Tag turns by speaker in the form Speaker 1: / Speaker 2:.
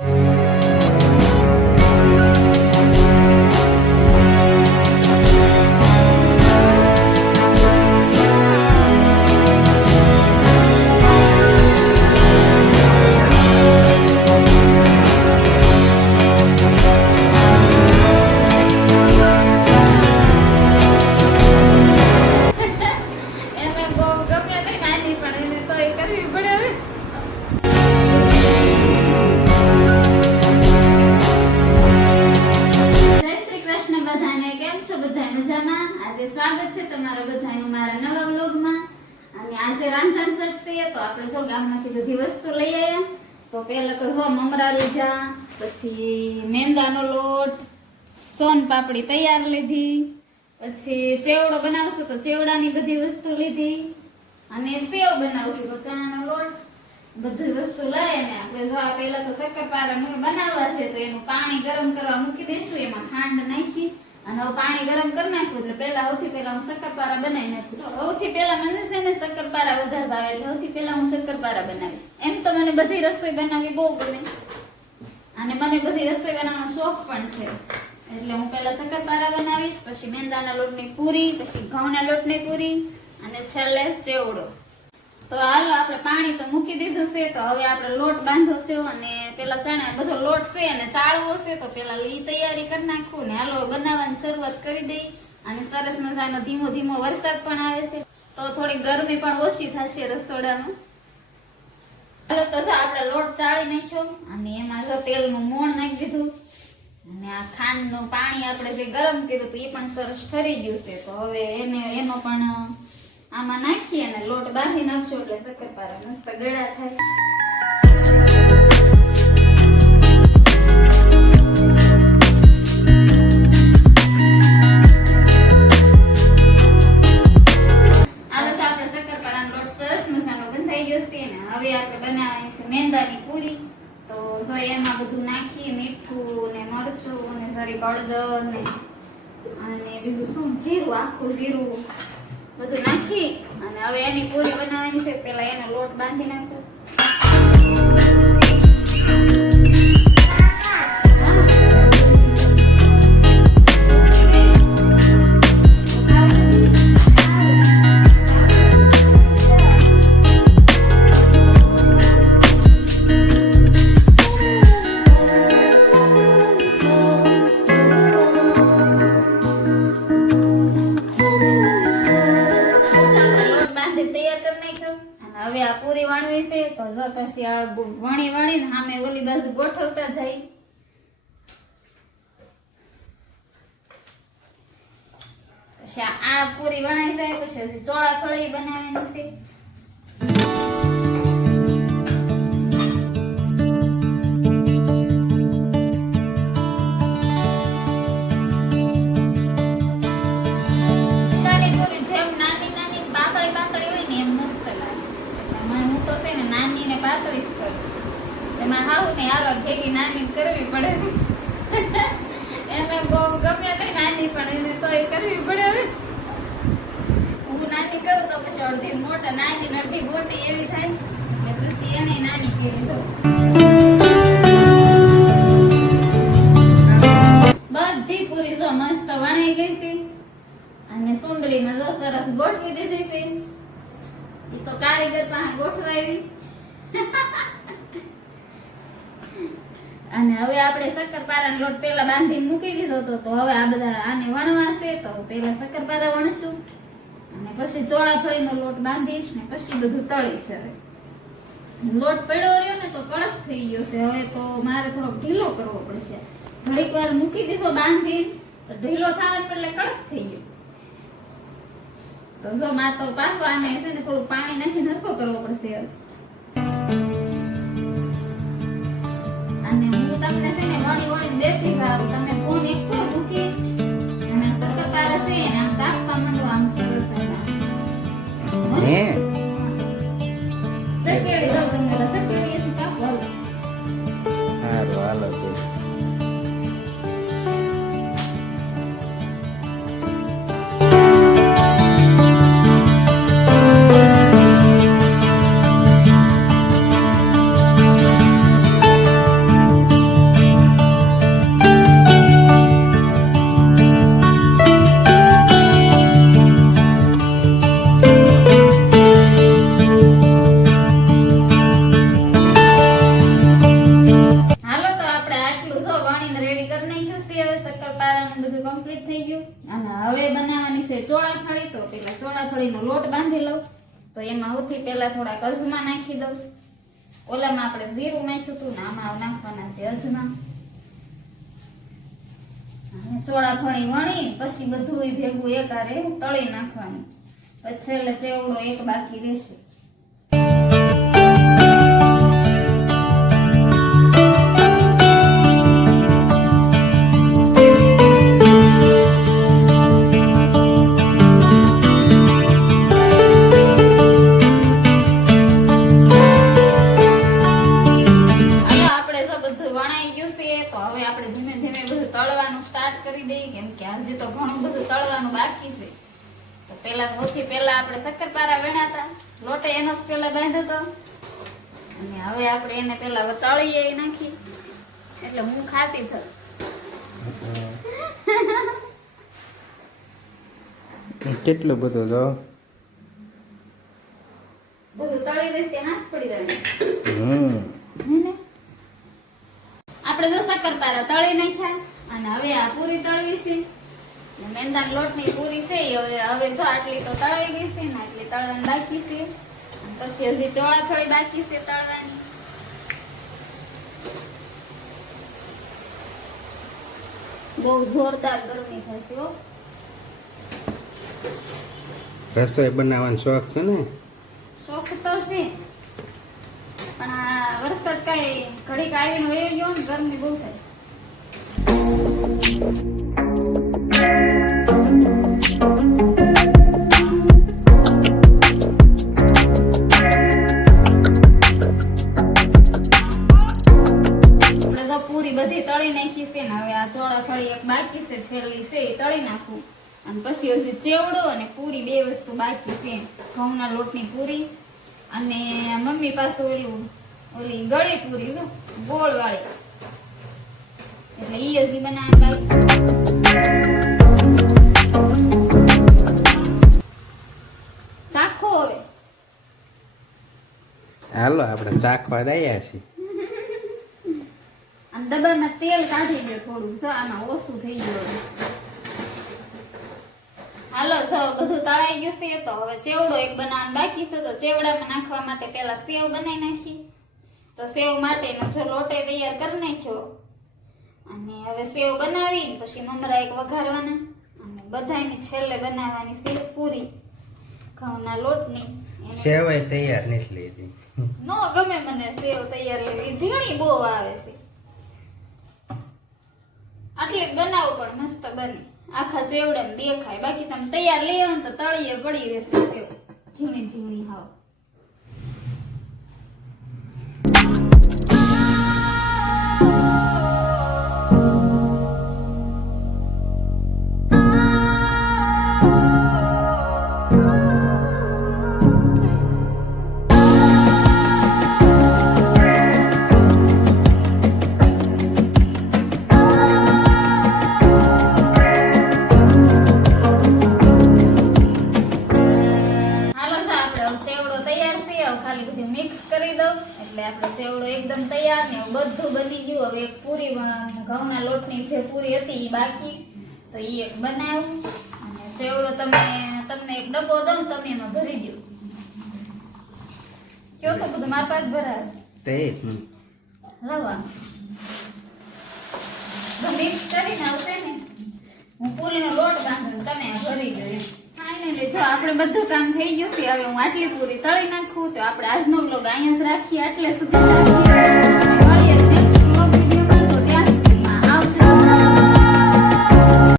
Speaker 1: એમે બધાને કેમ છો? બધા મજામાં? આજે સ્વાગત છે તમારા બધાનું મારા નવા વ્લોગમાં. અને આજે રાંધણ સજશે તો આપણે જો ગામમાંથી બધી વસ્તુ લઈ આવ્યા તો પહેલા તો જો મમરા લીધા, પછી મેંદાનો લોટ, સોન પાપડી તૈયાર લીધી, પછી ચેવડો બનાવશું તો ચેવડાની બધી વસ્તુ લીધી, અને સેવ બનાવશું તો ચણાનો લોટ. બધી વસ્તુ લઈ અને આપણે જો પહેલા તો શક્કરપારા બનાવવા છે, તો એનું પાણી ગરમ કરવા મૂકી દઈશું, એમાં ખાંડ નાખી અને હવે પાણી ગરમ કરી નાખ્યું એટલે પહેલા સૌથી પહેલા હું શક્કરપારા બનાવી નાખું. સૌથી પહેલા મને છે ને શક્કરપારા વધારે ભાવે એટલે સૌથી પહેલા હું શક્કરપારા બનાવીશ. એમ તો મને બધી રસોઈ બનાવવી બહુ ગમે. અને મને બધી રસોઈ બનાવવાનો શોખ પણ છે. એટલે હું પહેલા શક્કરપારા બનાવીશ, પછી મેંદાના લોટની પૂરી, પછી ઘઉંના લોટની પૂરી અને છેલ્લે ચેવડો. તો હાલો, આપણે પાણી તો મૂકી દીધું છે, તો હવે આપણે લોટ બાંધો છે અને પેલા ચણા બધો લોટ અને ચાળવો છે, તો પેલા ઈ તૈયારી કરી નાખું ને હાલો બનાવવાની શરૂઆત કરી દઈ. અને સરસ મજાનો ધીમો ધીમો વરસાદ પણ આવે છે. તો થોડી ગરમી પણ ઓછી થશે રસોડામાં. હાલો તો જો આપણે લોટ ચાળી નાખ્યો અને એમાં જો તેલનું મોણ નાખી દીધું. અને આ ખાંડનું પાણી આપણે જે ગરમ કર્યું એ પણ સરસ ઠરી ગયું છે. તો હવે એને એનો પણ આમાં નાખીએ અને લોટ બાંધી નાખશો એટલે શક્કરપારા મસ્ત ગળા થાય. જીરું આખું જીરું બધું નાખી અને હવે એની પૂરી બનાવવાની છે. પેલા એનો લોટ બાંધી નાખો. પછી આ વણી વણીને સામે ઓલી બાજુ ગોઠવતા જાય. પછી આ- પૂરી વણાઈ જાય, પછી ચોળા ફળી બનાવવાની છે. ને યાર ભેગી નાની કરવી પડે છે. એમે બહુ ગમે તે નાની પણ એને તો એ કરવી પડે હવે. હું નાની કરું તો પછી અડધી મોટા, નાની અડધી મોટી એવી થાય. એટલે પછી એને નાની કેવી દઉં બધી પૂરી જો મસ્ત વણાઈ ગઈ છે. અને સુંદરીમાં જો સરસ ગોઠવી દીધી છે. એ તો કારીગર પાસે ગોઠવાવી અને હવે આપણે શક્કરપારાનો લોટ પેલા બાંધીને મૂકી દીધો હતો, તો હવે આ બધા આને વણવાશે, તો પેલા શક્કરપારા વણશું. અને પછી ચોળાફળીનો લોટ બાંધીશ, ને પછી બધું તળીશ હવે. લોટ પડ્યો રહ્યો ને તો કડક થઈ ગયો છે. હવે તો મારે થોડોક ઢીલો કરવો પડશે. ઘડીક વાર મૂકી દીધો બાંધી તો ઢીલો થવા એટલે કડક થઈ ગયો. તો જો માં તો પાછો આને છે ને થોડું પાણી નાખી હરકો કરવો પડશે હવે. તમને છે ને વણી વણી દેતી જાઉં તમે ફોન એક પર મૂકી અને આ શક્કરપારા છે ને આમ કાપવા માંડો આમ સરસ.
Speaker 2: હે
Speaker 1: ચકેડી દઉં તમને ચકેડી લોટ બાંધી લઉં, તો એમાં સૌથી પહેલાં થોડાક અજમા નાખી દઉં. ઓલામાં આપણે જીરું નાખ્યું હતું ને આમાં નાખવાના છે અજમા. ચોળા ચોળાફળી વણી, પછી બધું ભેગું એકારે તળી નાખવાનું. પછી છેલ્લે ચેવડો એક બાકી રહેશે. તળવાનું સ્ટાર્ટ કરી દઈએ. કેમ કે હજી તો ઘણું બધું તળવાનું બાકી છે. તો પહેલા સૌથી પહેલા આપણે શક્કરપારા વેણાતા લોટે એનો જ પહેલા બાંધ્યો હતો. અને હવે આપણે એને પહેલા તળીએ નાખી એટલે હું ખાતી થયું
Speaker 2: કેટલો બધો તો?
Speaker 1: બધું તળી દઈશ તે હાથ પડી જાય?
Speaker 2: હમ?
Speaker 1: આપણે તો શક્કરપારા તળી નાખ્યા અને હવે આ પૂરી તળવી છે ને મેંદાના લોટની પૂરી છે હવે હવે જો આટલી તો તળાઈ ગઈ છે ને આટલી તળવાની બાકી છે. પછી હજી ચોળા થોડી બાકી છે તળવાની. બહુ જોરદાર ગરમી થશે હો.
Speaker 3: રસોઈ બનાવવાનો શોખ છે ને?
Speaker 1: શોખ તો છે. પણ આ વરસાદ કઈ ઘડીક આવીને વયો ગયો ને ગરમી બહુ થાય એક બાકી છે, છેલ્લી છે, એ તળી નાખું. અને પછી હજી ચેવડો અને પૂરી બે વસ્તુ બાકી છે. ઘઉંના લોટની પૂરી અને મમ્મી પાસે ઓલું, ઓલી ગળી પૂરી જો ગોળ વાળી એટલે ઈ હજી બનાવવા ચાખો હવે.
Speaker 3: હાલો, આપણે ચાખવા દઈએ છીએ.
Speaker 1: ડબ્બામાં તેલ કાઢી દે થોડું જો આમાં ઓછું થઈ ગયું. હાલો સ બધું તળાઈ ગયું છે તો હવે ચેવડો એક બનાવવાનો બાકી છે તો ચેવડામાં નાખવા માટે પહેલા સેવ બનાવી નાખી. તો સેવ માટેનો જો લોટે તૈયાર કરી નાખ્યો. અને હવે સેવ બનાવી પછી મમરા એક વઘારવાના. અને બધાયની છેલ્લે બનાવવાની છે પૂરી. ઘઉંના લોટની.
Speaker 3: સેવ તૈયાર નથી લીધી.
Speaker 1: નો ગમે મને સેવ તૈયાર લેવી. ઝીણી બહુ આવે છે. આટલી બનાવો પણ મસ્ત બને. આખા ચેવડામાં દેખાય. બાકી તમે તૈયાર લઈ આવો તો તળીએ પડી રહેશે ઝીણી ઝીણી હાવ. એકદમ તૈયાર ને બધું બની ગયું. હવે એક પૂરી ઘઉંના લોટની જે પૂરી હતી એ બાકી. તો એ એક બનાવું અને ચેવડો તમે તમને એક ડબ્બો દઉં તમે એમાં ભરી દો. કયો તો બધું મારા પાસે ભરાય?
Speaker 3: તે લવા
Speaker 1: રવા મિક્સ કરીને આવશે ને. હું પૂરીનો લોટ બાંધું તમે ભરી દો ફાઇનલી જો આપણે બધું કામ થઈ ગયું છે, હવે હું આટલી પૂરી તળી નાખું, તો આપણે આજનો બ્લોગ અહીંયા જ રાખીએ. આટલે સુધી રાખીએ